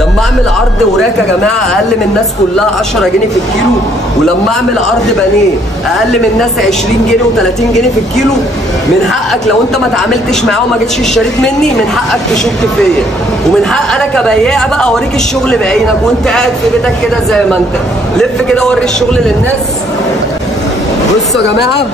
لما اعمل عرض وراك يا جماعه اقل من الناس كلها 10 جنيه في الكيلو، ولما اعمل عرض بانيه اقل من الناس 20 جنيه و30 جنيه في الكيلو، من حقك لو انت ما اتعاملتش معاه وما جيتش اشتريت مني من حقك تشك فيا، ومن حق انا كبياع بقى اوريك الشغل بعينك وانت قاعد في بيتك كده زي ما انت. لف كده وري الشغل للناس. بصوا يا جماعه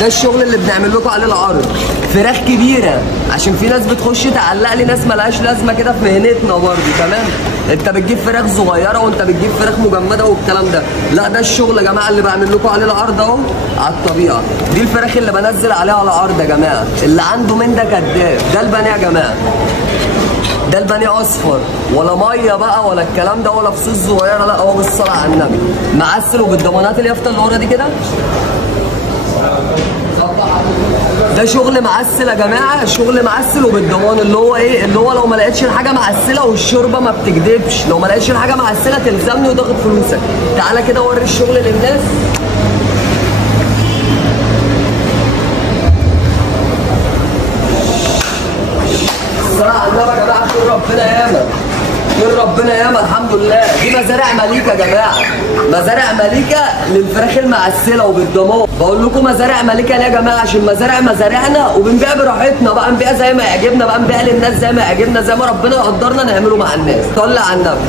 ده الشغل اللي بنعمل لكم عليه العرض. فراخ كبيره عشان في ناس بتخش تعلق لي ناس ملهاش لازمه كده في مهنتنا برضه، تمام؟ انت بتجيب فراخ صغيره وانت بتجيب فراخ مجمده والكلام ده، لا ده الشغل يا جماعه اللي بعمل لكم عليه العرض اهو على الطبيعه. دي الفراخ اللي بنزل عليها على العرض يا جماعه، اللي عنده من ده كداب. ده البانيه يا جماعه، ده البانيه اصفر ولا ميه بقى ولا الكلام ده ولا فصوص صغيره، لا هو بالصلاه على النبي معسل وبالضمانات اليافطه اللي ورا دي كده. ده شغل معسل يا جماعه، شغل معسل وبالضمان، اللي هو ايه؟ اللي هو لو ما لقيتش الحاجه معسله والشوربه ما بتكدبش، لو ما لقيتش الحاجه معسله تلزمني وتاخد فلوسك. تعالى كده وري الشغل للناس. الصلاه على النبي يا جماعه، خير ربنا ياما، خير ربنا ياما الحمد لله. دي مزارع مليكه يا جماعه، مزارع مليكه للفراخ المعسله وبالضمان. بقول لكم مزارع مليكه ليه يا جماعه؟ عشان مزارعنا وبنبيع براحتنا بقى، نبيع زي ما يعجبنا بقى، نبيع للناس زي ما يعجبنا، زي ما ربنا يقدرنا نعمله مع الناس. صلي على النبي.